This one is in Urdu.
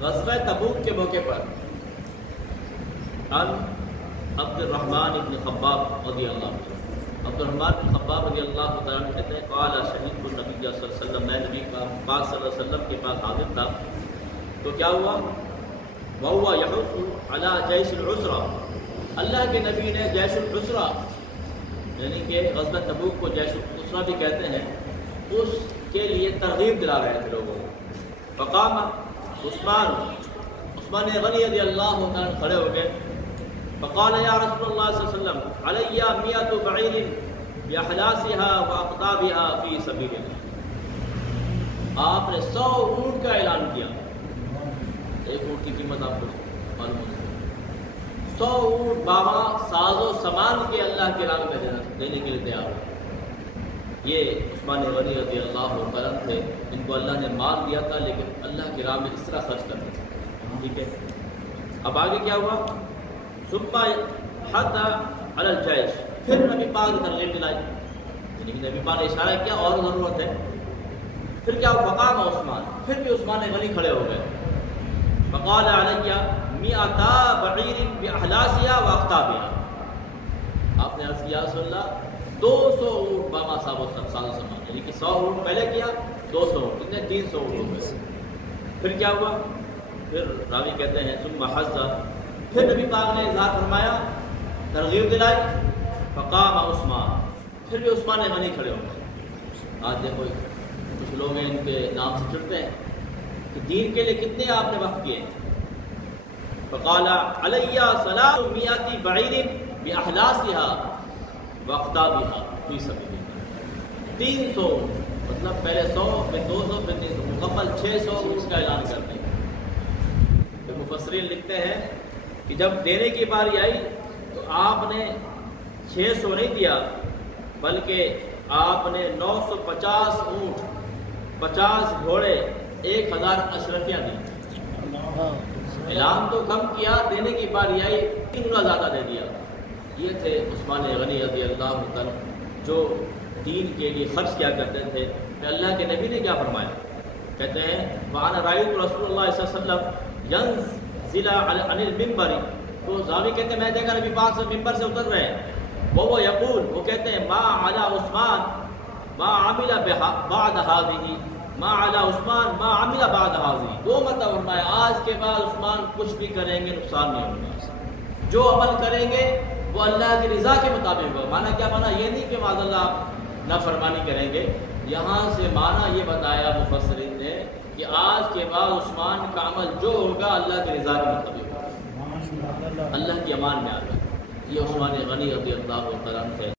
غزوہ تبوک کے موقع پر عبد الرحمن بن خباب رضی اللہ عنہ، عبد الرحمن بن خباب رضی اللہ عنہ کہتے ہیں قال شہید النبی صلی اللہ علیہ وسلم، میں نبی پاک صلی اللہ علیہ وسلم کے پاس حاضر تھا تو کیا ہوا، وَهُوَ يَحُثُّ عَلَى جَيْشِ الْعُسْرَةِ، اللہ کے نبی نے جیش العسرہ یعنی کہ غزوہ تبوک کو جیش العسرہ بھی کہتے ہیں، اس کے لیے ترغیب دلا رہے تھے لوگوں کو۔ فقام عثمان غنی رضی اللہ عنہ کھڑے ہو گئے، فقال یا رسول اللہ صلی اللہ علیہ وسلم علی 100 بعیر باحلاسها واقطابها فی سبیل اللہ، آپ نے 100 اونٹ کا اعلان کیا۔ ایک اونٹ کی قیمت آپ کو معلوم ہے، 100 اونٹ بابا ساز و سامان کے اللہ کے راہ میں دینے کے لیے تیار ہو۔ یہ عثمان غنی رضی اللہ عنہ تھے، ان کو اللہ نے مال دیا تھا لیکن اللہ کی راہ میں اس طرح خرچ کرتے تھے، ٹھیک ہے۔ اب آگے کیا ہوا، ثم حد علی الجیش، پھر نبی پاک نے ترغیب دلائی، یعنی کہ نبی پاک نے اشارہ کیا اور ضرورت ہے۔ پھر کیا ہوا، فقام عثمان، پھر بھی عثمان غنی کھڑے ہو گئے، فقال علی 100 بعیر باحلاسها واقطابها، آپ نے عرض کیا رسول اللہ 200 اونٹ باما صاحب و سامان، یعنی کہ 100 اونٹ پہلے کیا، 200 اونٹ، کتنے 300 اونٹ ہو گئے۔ پھر کیا ہوا، پھر راوی کہتے ہیں ثم حز، پھر نبی پاک نے اظہار فرمایا، ترغیب دلائی، فقام عثمان، پھر بھی عثمان غنی کھڑے ہو گئے۔ آج دیکھو کچھ لوگ ہیں ان کے نام سے چڑھتے ہیں کہ دین کے لیے کتنے آپ نے وقت کیے۔ فقال علی 300 بعیر باحلاسها واقطابها فی سبیل اللہ، 300 مطلب پہلے 100 پھر 200 پھر 300 مکمل 600 اس کا اعلان کر دیں۔ پھر مفسرین لکھتے ہیں کہ جب دینے کی باری آئی تو آپ نے 600 نہیں دیا بلکہ آپ نے 950 اونٹ، 50 گھوڑے، 1000 اشرفیاں دی۔ اعلان تو کم کیا، دینے کی باری آئی 3 گنا زیادہ دے دیا۔ یہ تھے عثمان غنی رضی اللہ عنہ جو دین کے لیے خرچ کیا کرتے تھے۔ کہ اللہ کے نبی نے کیا فرمایا، کہتے ہیں وَأَنَا رَأَيْتُ رَسُولَ اللَّهِ صلی اللہ علیہ وسلم يَنزِلَ عَنِ الْمِنبَرِ، تو راوی کہتے ہیں میں دیکھا نبی پاک سے ممبر سے اتر رہے ہیں، وہ یقول، وہ کہتے ہیں ما علی عثمان ما عمل بعد هذه، ما علی عثمان ما عمل بعد هذه، دو مرتبہ فرمایا آج کے بعد عثمان کچھ بھی کریں گے نقصان نہیں ہوگا، جو عمل کریں گے وہ اللہ کی رضا کے مطابق ہوگا۔ مانا کیا، مانا یہ نہیں کہ معاذ اللہ آپ نافرمانی کریں گے، یہاں سے مانا یہ بتایا مفسرین نے کہ آج کے بعد عثمان کا عمل جو ہوگا اللہ کی رضا کے مطابق ہوگا، اللہ کی امان میں آ گیا۔ یہ عثمان غنی رضی اللہ عنہ تھے۔